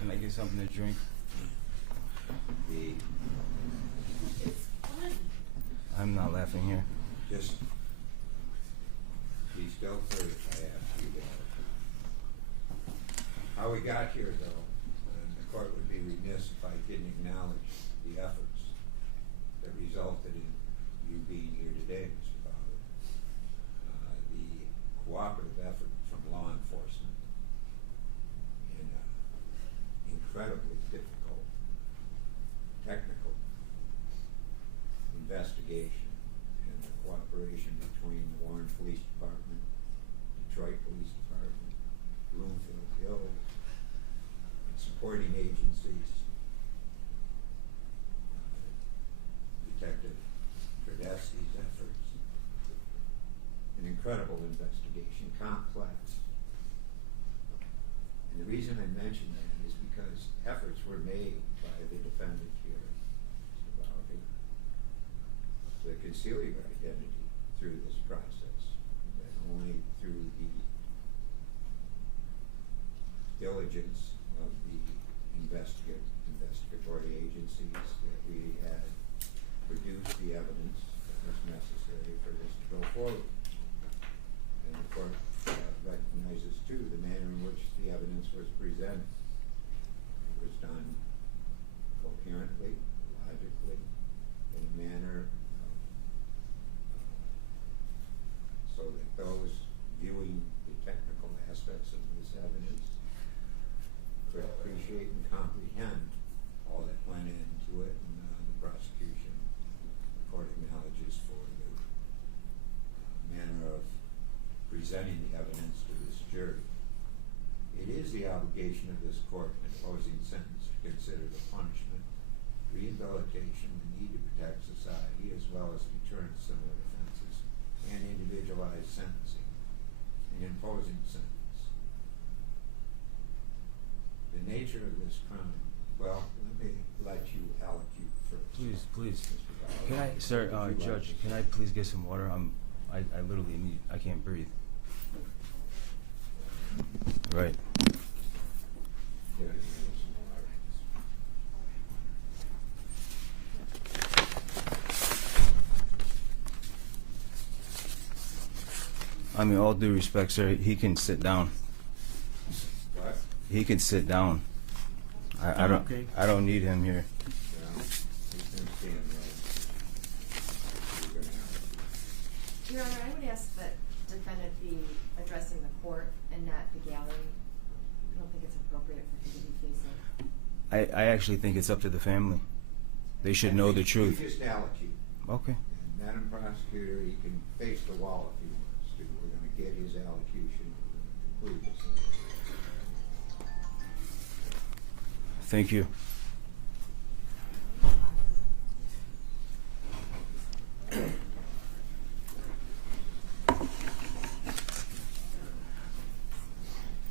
Can I get something to drink? I'm not laughing here. Just be still first, I ask you that. How we got here, though, the court would be remiss if I didn't acknowledge the efforts that resulted in you being here today, Mr. Bauer. The cooperative effort from law enforcement in incredibly difficult technical investigation, and the cooperation between the Warren Police Department, Detroit Police Department, Bloomfield Hills, and supporting agencies, Detective Tedeschi's efforts, an incredible investigation, complex. And the reason I mention that is because efforts were made by the defendant here, Mr. Bauer, to conceal your identity through this process, that only through the diligence of the investigatory agencies that we had produced the evidence that was necessary for this to go forward. And the court recognizes too the manner in which the evidence was presented. It was done coherently, logically, in a manner so that those viewing the technical aspects of this evidence could appreciate and comprehend all that went into it, and the prosecution, the court acknowledges for the manner of presenting the evidence to this jury. It is the obligation of this court in imposing sentence to consider the punishment, rehabilitation, the need to protect society, as well as deterrent similar offenses, and individualized sentencing, and imposing sentence. The nature of this crime, well, let me let you allocute first. Please. Mr. Bauer. Can I, sir, Would you Judge, like to- can I please get some water? I literally need, I can't breathe. Right. Yeah, you have some water. I mean, all due respect, sir, he can sit down. What? He can sit down. I I'm don't, okay. I don't need him here. Yeah, he's gonna stand right. You're gonna have Your Honor, I would ask that defendant be addressing the court and not the gallery. I don't think it's appropriate for him to be facing. I actually think it's up to the family. They should know the truth. You just allocute. Okay. And Madam Prosecutor, he can face the wall if he wants to. We're gonna get his allocution, we're gonna complete this. Thank you.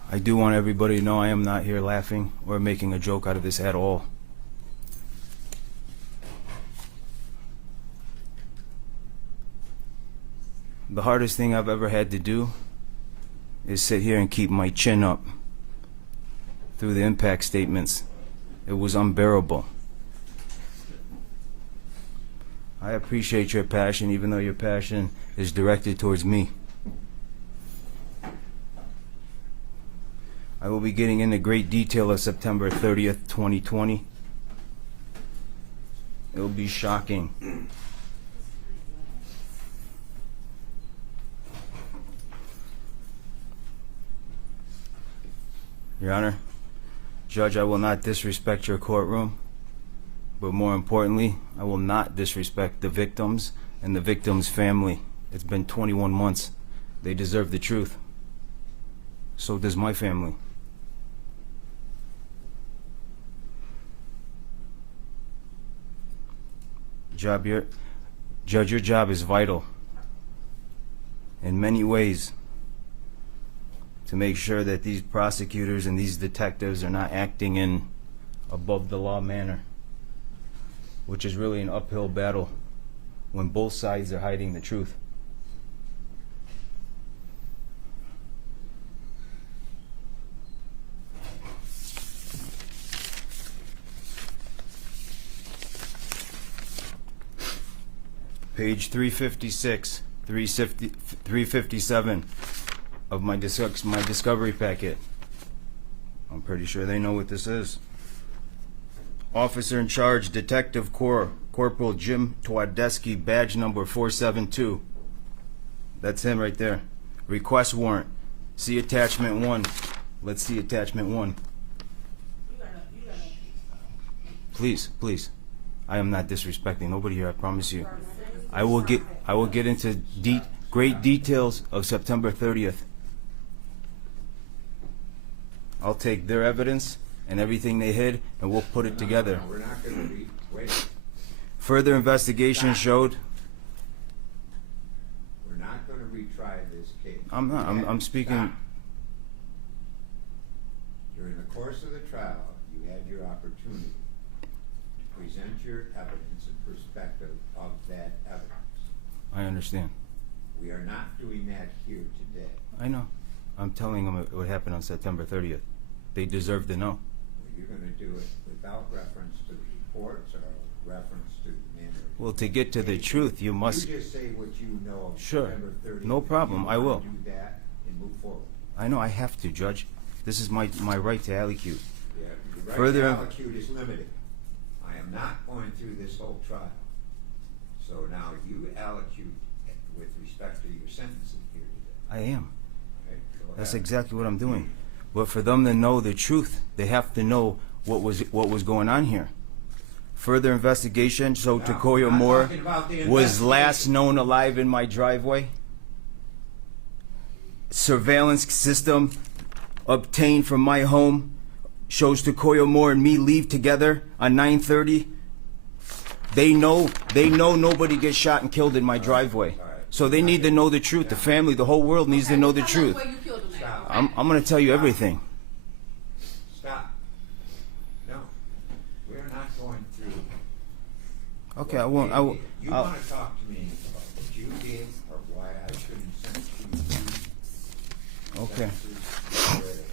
I do want everybody to know I am not here laughing or making a joke out of this at all. The hardest thing I've ever had to do is sit here and keep my chin up through the impact statements. It was unbearable. I appreciate your passion, even though your passion is directed towards me. I will be getting into great detail of September 30th, 2020. It will be shocking. Your Honor, Judge, I will not disrespect your courtroom, but more importantly, I will not disrespect the victims and the victims' family. It's been 21 months. They deserve the truth. So does my family. Judge, your job is vital in many ways to make sure that these prosecutors and these detectives are not acting in above the law manner, which is really an uphill battle when both sides are hiding the truth. page 356, 357 of my discovery packet. I'm pretty sure they know what this is. Officer in charge, Detective Corporal Jim Twadeski, badge number 472. That's him right there. Request warrant. See attachment 1. Let's see attachment 1. Please, please. I am not disrespecting nobody here, I promise you. I will get into great details of September 30th. I'll take their evidence and everything they hid, and we'll put it together. We're not gonna wait. Further investigation showed. We're not gonna retry this case. I'm not. I'm speaking. Stop. During the course of the trial, you had your opportunity to present your evidence and perspective of that evidence. I understand. We are not doing that here today. I know. I'm telling them what happened on September 30th. They deserve to know. You're gonna do it without reference to the reports or reference to the manner. Well, to get to the truth, you must. You just say what you know of Sure. September 30th. No problem. You I will. wanna do that and move forward. I know I have to, Judge. This is my right to allocute. Yeah, the right Further- to allocute is limited. I am not going through this whole trial. So now you allocute with respect to your sentencing here today. I am. Okay, go That's ahead. exactly what I'm doing. But for them to know the truth, they have to know what was going on here. Further investigation showed Now, Takoya I'm Moore talking about the was last investigation. known alive in my driveway. Surveillance system obtained from my home shows Takoya Moore and me leave together on 9:30. They know nobody gets shot and killed in my driveway. all right. So they need to know the truth. The family, the whole world needs to know the truth. Where you killed him at. Stop. I'm going to tell you everything. Stop. No, we're not going through. Okay, I won't. I will. You want to talk to me about what you did or why I shouldn't sentence you? Okay. Sentences.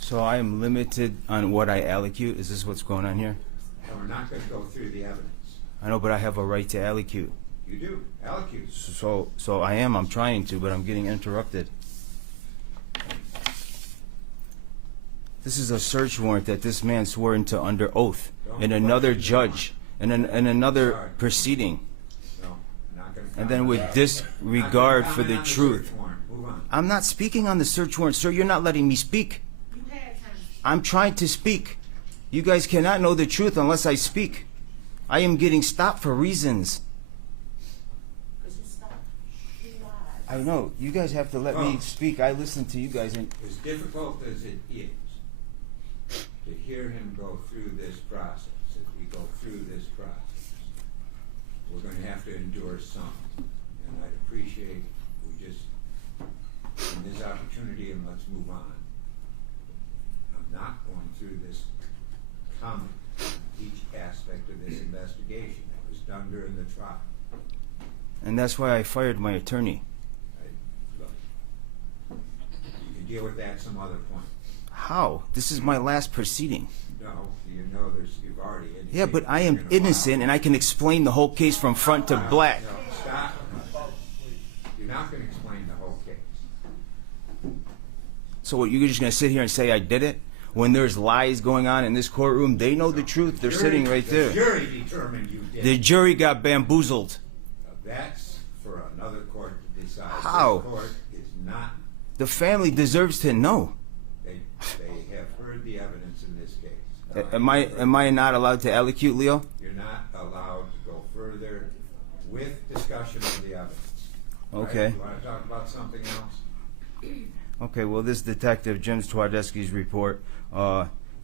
So I am limited on what I allocute. Is this what's going on here? And we're not going to go through the evidence. I know, but I have a right to allocute. You do, allocute. So I am. I'm trying to, but I'm getting interrupted. This is a search warrant that this man swore into under oath in another judge in another proceeding, No, I'm not going to. and then with disregard for the truth. Move on. I'm not speaking on the search warrant, sir. You're not letting me speak. You had time. I'm trying to speak. You guys cannot know the truth unless I speak. I am getting stopped for reasons. Because you stopped. You lied. I know. You guys have to let me speak. I listen to you guys. And As difficult as it is to hear him go through this process, as we go through this process, we're going to have to endure some. And I'd appreciate we just, in this opportunity, and let's move on. I'm not going through this comment on each aspect of this investigation that was done during the trial. that's why I fired my attorney. Look, you can deal with that some other point. How? This is my last proceeding. No, you know you've already indicated. Yeah, but I am you're gonna innocent, file. and I can explain the whole case from front to back. No, stop. You're not going to explain the whole case. So what, you're just going to sit here and say I did it? When there's lies going on in this courtroom, they know the truth. They're sitting right The there. jury determined you did. The jury got bamboozled. That's for another court to decide. How? This court is not. The family deserves to know. They have heard the evidence in this case. Am I not allowed to allocute, Leo? You're not allowed to go further with discussion of the evidence. All right? Okay. You want to talk about something else? Okay, well, this detective, Jim Twadeski's report,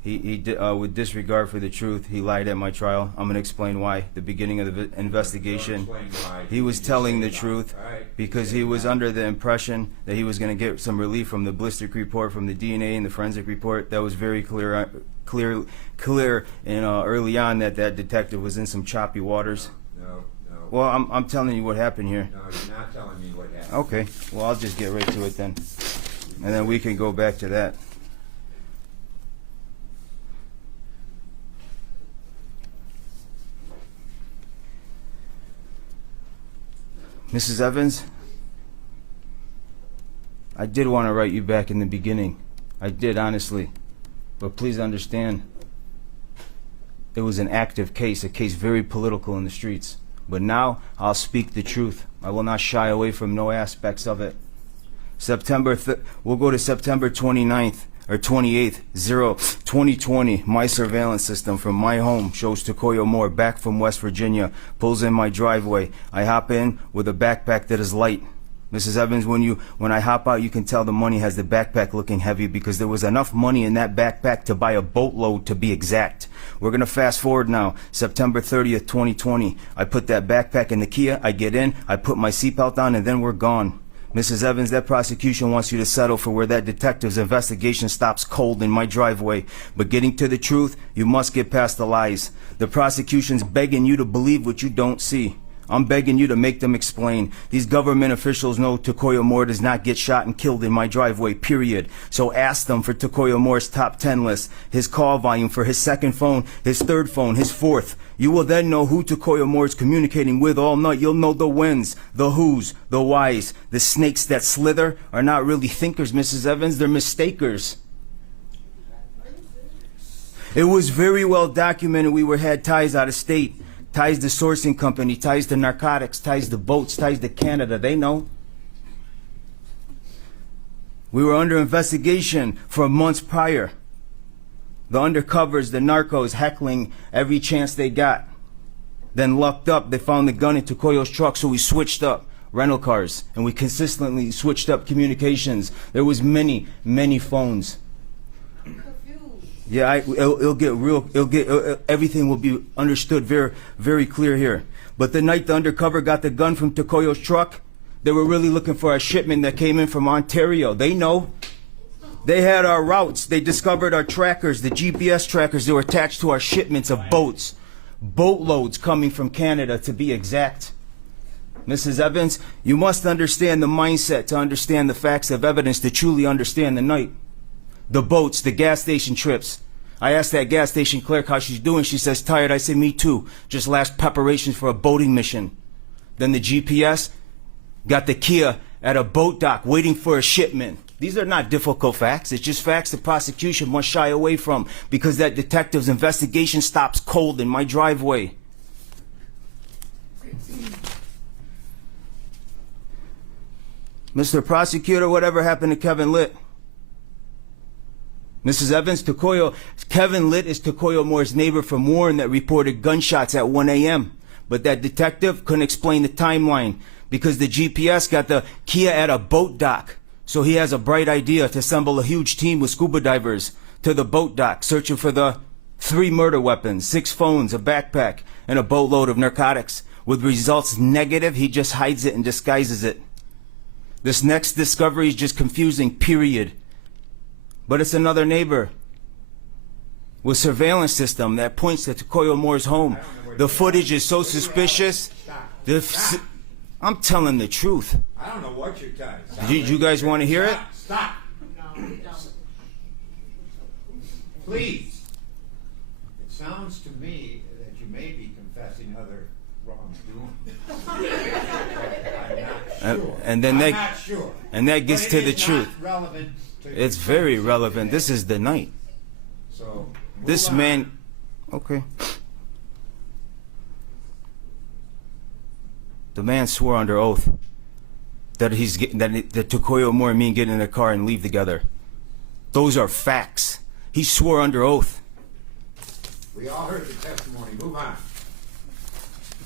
he did, with disregard for the truth, he lied at my trial. I'm going to explain why. The beginning of the investigation, Don't explain why. he was You just telling say the lie. truth All right. because Say he was lie. under the impression that he was going to get some relief from the ballistic report, from the DNA and the forensic report. That was very clear, and early on that detective was in some choppy waters. No. Well, I'm telling you what happened here. No, you're not telling me what happened. Okay, well, I'll just get right to it then. And then we can go back to that. Mrs. Evans, I did want to write you back in the beginning. I did, honestly. But please understand, it was an active case, a case very political in the streets. But now, I'll speak the truth. I will not shy away from no aspects of it. We'll go to September 29th or 28th, 2020. My surveillance system from my home shows Takoyo Moore back from West Virginia, pulls in my driveway. I hop in with a backpack that is light. Mrs. Evans, when I hop out, you can tell the money has the backpack looking heavy because there was enough money in that backpack to buy a boatload, to be exact. We're going to fast forward now, September 30th, 2020. I put that backpack in the Kia, I get in, I put my seatbelt on, and then we're gone. Mrs. Evans, that prosecution wants you to settle for where that detective's investigation stops cold in my driveway. But getting to the truth, you must get past the lies. The prosecution's begging you to believe what you don't see. I'm begging you to make them explain. These government officials know Takoyo Moore does not get shot and killed in my driveway, period. So ask them for Takoyo Moore's top 10 list, his call volume for his second phone, his third phone, his fourth. You will then know who Takoyo Moore is communicating with all night. You'll know the whens, the whos, the whys. The snakes that slither are not really thinkers, Mrs. Evans. They're mistakers. It was very well documented we had ties out of state. Ties to sourcing company, ties to narcotics, ties to boats, ties to Canada. They know. We were under investigation for months prior. The undercovers, the narcos, heckling every chance they got. Then lucked up, they found the gun in Takoyo's truck, so we switched up rental cars, and we consistently switched up communications. There was many phones. Yeah, everything will be understood very clear here. But the night the undercover got the gun from Takoyo's truck, they were really looking for a shipment that came in from Ontario. They know. They had our routes. They discovered our trackers, the GPS trackers that were attached to our shipments of boats. Boatloads coming from Canada, to be exact. Mrs. Evans, you must understand the mindset to understand the facts of evidence to truly understand the night. The boats, the gas station trips. I asked that gas station clerk how she's doing. She says, tired. I say, me too. Just last preparations for a boating mission. Then the GPS got the Kia at a boat dock waiting for a shipment. These are not difficult facts. It's just facts the prosecution must shy away from because that detective's investigation stops cold in my driveway. Mr. Prosecutor, whatever happened to Kevin Litt? Mrs. Evans, Kevin Litt is Takoyo Moore's neighbor from Warren that reported gunshots at 1 a.m. But that detective couldn't explain the timeline because the GPS got the Kia at a boat dock. So he has a bright idea to assemble a huge team with scuba divers to the boat dock searching for the 3 murder weapons, 6 phones, a backpack, and a boatload of narcotics. With results negative, he just hides it and disguises it. This next discovery is just confusing, period. But it's another neighbor with surveillance system that points to Takoyo Moore's home. The footage is so suspicious. I'm telling the truth. I don't know what you're telling. You guys want to hear it? Stop. No, we don't. Please. It sounds to me that you may be confessing other wrongdoing. I'm not sure. And then I'm not sure. And that gets But to it the is truth. not relevant to It's very relevant. This is the night. So This move on. man. Okay. The man swore under oath that that Takoyo Moore and me get in the car and leave together. Those are facts. He swore under oath. We all heard the testimony. Move on.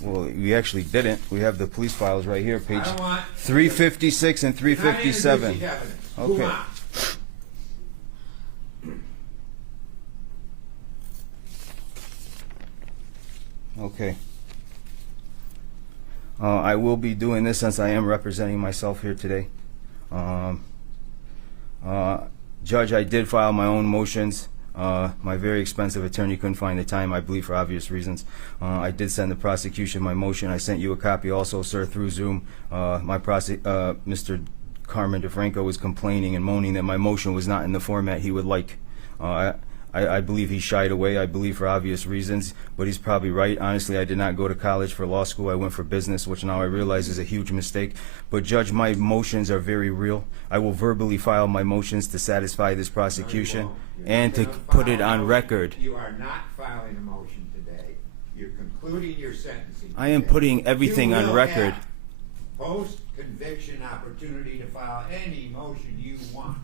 Well, we actually didn't. We have the police files right here, page I don't want 356 and Not introducing 357. evidence. Move Okay. on. Okay. I will be doing this since I am representing myself here today. Judge, I did file my own motions. My very expensive attorney couldn't find the time, I believe, for obvious reasons. I did send the prosecution my motion. I sent you a copy also, sir, through Zoom. Mr. Carmen DeFranco was complaining and moaning that my motion was not in the format he would like. I believe he shied away, I believe for obvious reasons, but he's probably right. Honestly, I did not go to college for law school. I went for business, which now I realize is a huge mistake. But Judge, my motions are very real. I will verbally file my motions to satisfy this prosecution and to put it on record. You are not filing a motion today. You're concluding your sentencing. I am today. putting everything You on will record. have post-conviction opportunity to file any motion you want.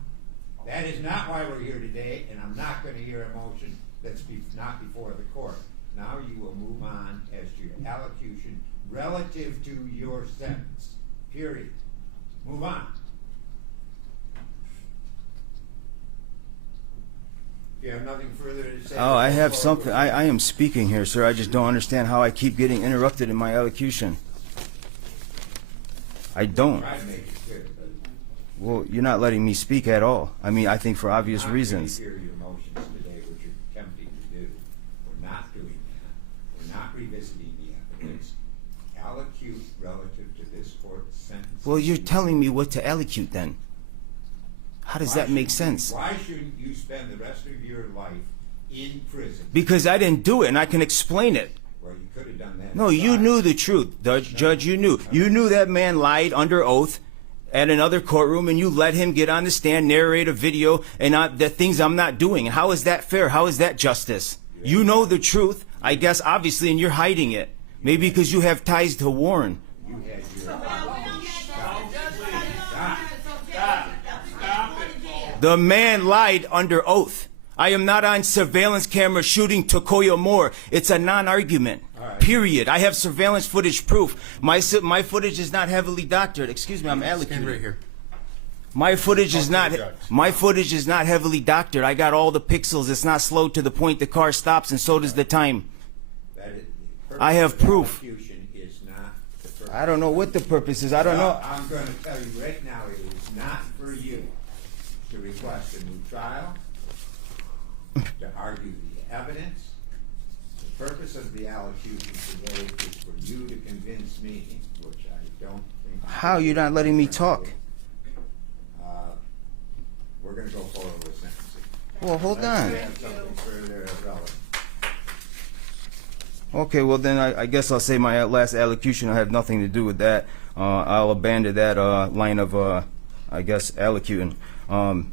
That is not why we're here today, and I'm not going to hear a motion that's not before the court. Now you will move on as to your allocution relative to your sentence. Period. Move on. If you have nothing further to say. Oh, I have something. I am speaking here, sir. I just don't understand how I keep getting interrupted in my elocution. I don't. Try to make it clear, but Well, you're not letting me speak at all. I mean, I think for obvious I'm reasons. not going to hear your motions today, which you're attempting to do. We're not doing that. We're not revisiting the evidence. Allocute relative to this court's sentence. Well, you're telling me what to allocute then. How does that make sense? Why shouldn't you spend the rest of your life in prison? Because I didn't do it, and I can explain it. Well, you could have done that. No, you knew the truth, Judge. You knew. You knew that man lied under oath at another courtroom, and you let him get on the stand, narrate a video, and the things I'm not doing. And how is that fair? How is that justice? You know the truth, I guess, obviously, and you're hiding it. Maybe because you have ties to Warren. You had your. The man lied under oath. I am not on surveillance camera shooting Tokoyo Moore. It's a non-argument. right. Period. I have surveillance footage proof. My footage is not heavily doctored. Excuse me, I'm allocated. Stand right here. My footage is not. the judge. My footage is not heavily doctored. I got all the pixels. It's not slowed to the point the car stops, and so does the time. That is, the I have purpose of proof. allocution is not the purpose. I don't know what the purpose is. I don't know. I'm going to tell you right now, it is not for you to request a new trial, to argue the evidence. The purpose of the allocution today is for you to convince me, which I don't think. How you're not letting me talk? We're going to go forward with sentencing. Well, hold Unless on. you have something further relevant. Okay, well then I guess I'll say my last allocution will have nothing to do with that. I'll abandon that line of, I guess, allocuting. I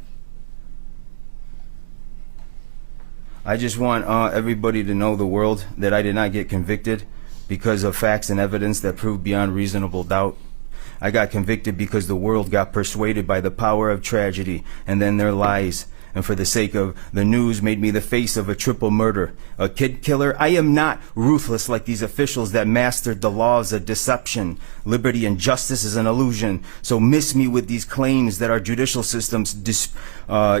just want everybody to know, the world, that I did not get convicted because of facts and evidence that proved beyond reasonable doubt. I got convicted because the world got persuaded by the power of tragedy and then their lies. And for the sake of the news, made me the face of a triple murder, a kid killer. I am not ruthless like these officials that mastered the laws of deception. Liberty and justice is an illusion. So miss me with these claims that our judicial systems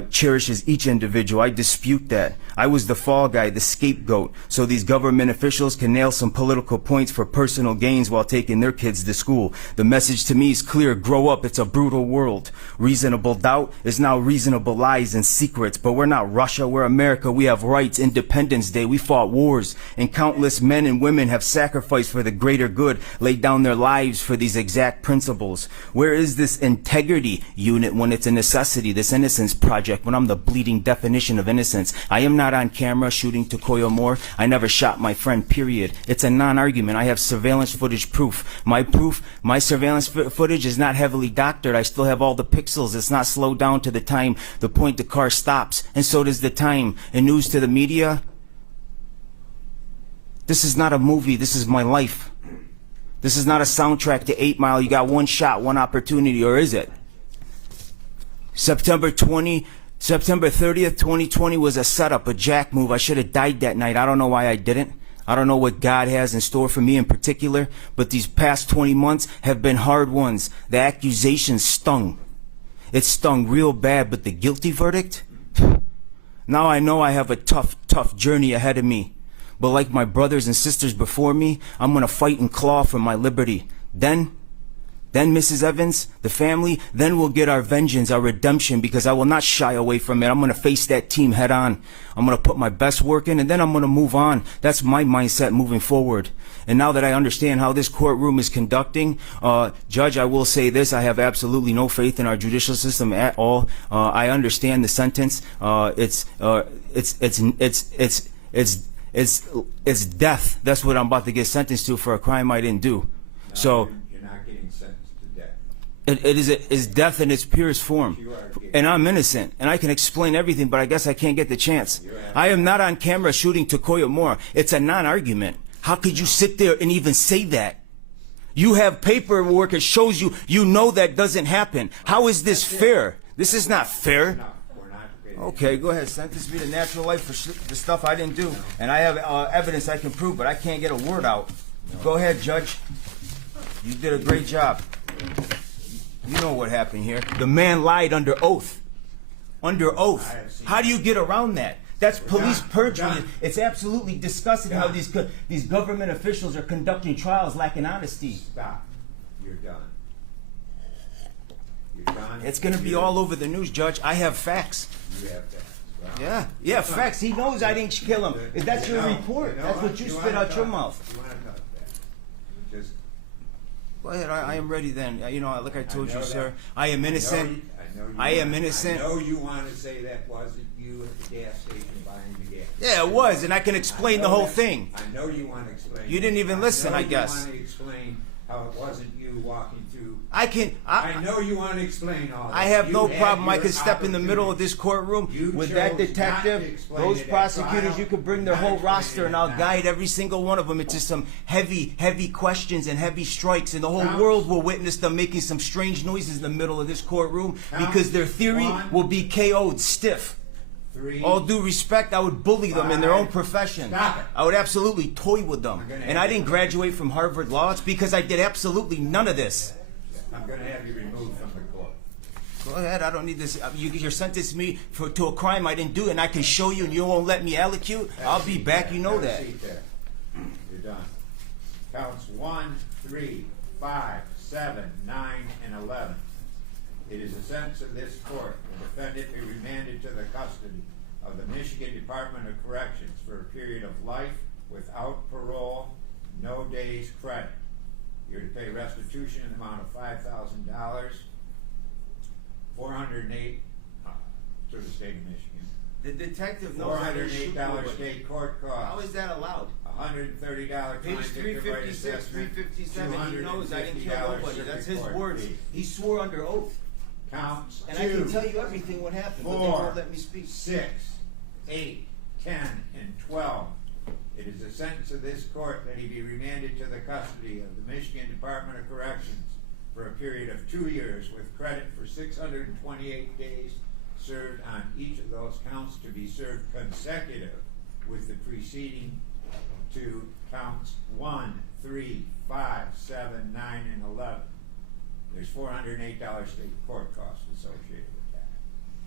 cherishes each individual. I dispute that. I was the fall guy, the scapegoat, so these government officials can nail some political points for personal gains while taking their kids to school. The message to me is clear: grow up, it's a brutal world. Reasonable doubt is now reasonable lies and secrets, but we're not Russia, we're America. We have rights. Independence Day, we fought wars, and countless men and women have sacrificed for the greater good, laid down their lives for these exact principles. Where is this integrity unit when it's a necessity, this innocence project, when I'm the bleeding definition of innocence? I am not on camera shooting Tokoyo Moore. I never shot my friend, period. It's a non-argument. I have surveillance footage proof. My surveillance footage is not heavily doctored. I still have all the pixels. It's not slowed down to the time, the point the car stops, and so does the time. And news to the media, this is not a movie. This is my life. This is not a soundtrack to 8 Mile. You got one shot, one opportunity, or is it? September 30th, 2020 was a setup, a jack move. I should have died that night. I don't know why I didn't. I don't know what God has in store for me in particular, but these past 20 months have been hard ones. The accusations stung. It stung real bad, but the guilty verdict? Now I know I have a tough journey ahead of me. But like my brothers and sisters before me, I'm gonna fight and claw for my liberty. Then then Mrs. Evans, the family, then we'll get our vengeance, our redemption, because I will not shy away from it. I'm going to face that team head on. I'm going to put my best work in, and then I'm going to move on. That's my mindset moving forward. And now that I understand how this courtroom is conducting, Judge, I will say this: I have absolutely no faith in our judicial system at all. I understand the sentence. It's death. That's what I'm about to get sentenced to for a crime I didn't do. No, So you're not getting sentenced to death. it is death in its purest form. You are getting- And I'm innocent, and I can explain everything, but I guess I can't get the chance. I am not on camera shooting Tokoya Moore. It's a non-argument. How could you sit there and even say that? You have paperwork that shows you know that doesn't happen. How is this fair? This is not fair. No, we're not getting. Okay, go ahead. Sentence me to natural life for the stuff I didn't do. And I have evidence I can prove, but I can't get a word out. Go ahead, Judge. You did a great job. You know what happened here. The man lied under oath. Under oath. I have seen How do you get around that? That's police done. perjury. We're done. It's absolutely disgusting how Done. these government officials are conducting trials lacking honesty. Stop. You're done. You're done. It's going to be all over the news, Judge. I have facts. You have that. Well, Yeah, facts. He knows I didn't kill him. That's your report. know That's what you spit wanna out your talk- mouth. You want to talk that? Just. Go ahead. I am ready then. You know, like I told know you, sir, that. I am I innocent. know you I am want- innocent. I know you want to say that wasn't you at the gas station buying the gas. Yeah, it was, and I can explain the I know whole that. thing. I know you want to explain. You didn't even listen, I guess. You want to explain how it wasn't you walking through. I know you want to explain all that. I have You no had problem. I your can step in the middle of opportunity. this courtroom You with chose that not to detective, explain those it at prosecutors. trial, You could bring their not whole explain roster, it and I'll now. guide every single one of them into some heavy questions and heavy strikes, and the whole Counts. world will witness them making some strange noises in the middle of this courtroom Counts. because their theory One. will be KO'd stiff. 3. All due respect, I would bully them in their own 5. profession. Stop it. I would absolutely toy with them. I'm gonna And have I you- didn't graduate from Harvard Law. It's because I did absolutely none of this. I'm going to have you removed from the court. Go ahead. I don't need this. You're sentencing me to a crime I didn't do, and I can show you, and you won't let me allocute. I'll be back. You know Have a that. seat there. You're done. Counts 1, 3, 5, 7, 9, and 11. It is the sentence of this court the defendant be remanded to the custody of the Michigan Department of Corrections for a period of life without parole, no days credit. You're to pay restitution in the amount of $5,000, $408 to the state of Michigan. The detective knows I didn't shoot $408 nobody. state court costs. How is that allowed? $130 Page fine, victim right 356, assessment, 357. He knows I didn't kill $250 nobody. That's his circuit words. court fee. He swore under oath. Counts And 2, I can tell you everything what happened, but they 4, won't let me speak. 6, 8, 10, and 12. It is the sentence of this court that he be remanded to the custody of the Michigan Department of Corrections for a period of 2 years with credit for 628 days served on each of those counts to be served consecutive with the preceding two counts 1, 3, 5, 7, 9, and 11. There's $408 state court costs associated with that.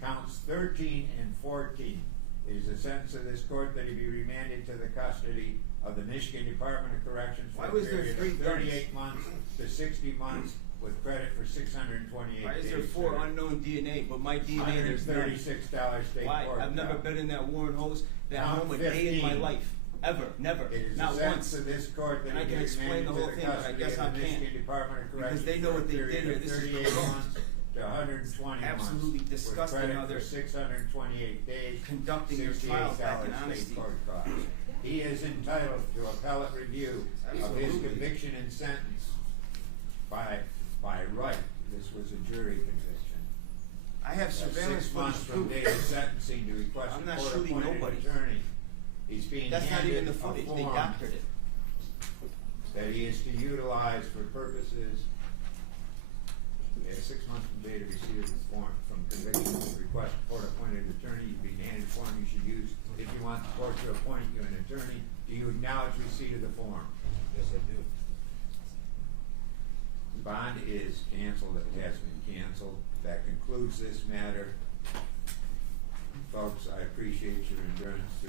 Counts 13 and 14. It is the sentence of this court that he be remanded to the custody of the Michigan Department of Corrections for Why a was there period 3 of guns? 38 months to 60 months with credit for 628 Why is days there 4 served. unknown DNA, but my DNA there's none? $136 state Why? court I've never cost. been in that Warren Hose, that Count home a day in my 15. life. Ever. Never. It is Not the sentence once. of this court that And I he can be explain remanded the to whole the thing, but I custody guess of I the can't. Michigan Department of Corrections Because they know for a what they did period here. of This is 38 corrupt. months to 120 Absolutely months disgusting with how credit they're for 628 days, conducting their trials back in $68 honesty. state court costs. He is entitled to appellate review of his Absolutely. conviction and sentence by right. This was a jury conviction. I have That's surveillance 6 months footage from proof. date of sentencing to request I'm a not shooting court-appointed nobody. attorney. He's being That's not handed even the a footage. They form doctored it. that he is to utilize for purposes. Yeah, 6 months from date of receipt of the form from conviction to request a court-appointed attorney. You've been handed a form you should use if you want the court to appoint you an attorney. Do you acknowledge receipt of the form? Yes, I do. The bond is canceled, it has been canceled. That concludes this matter. Folks, I appreciate your endurance.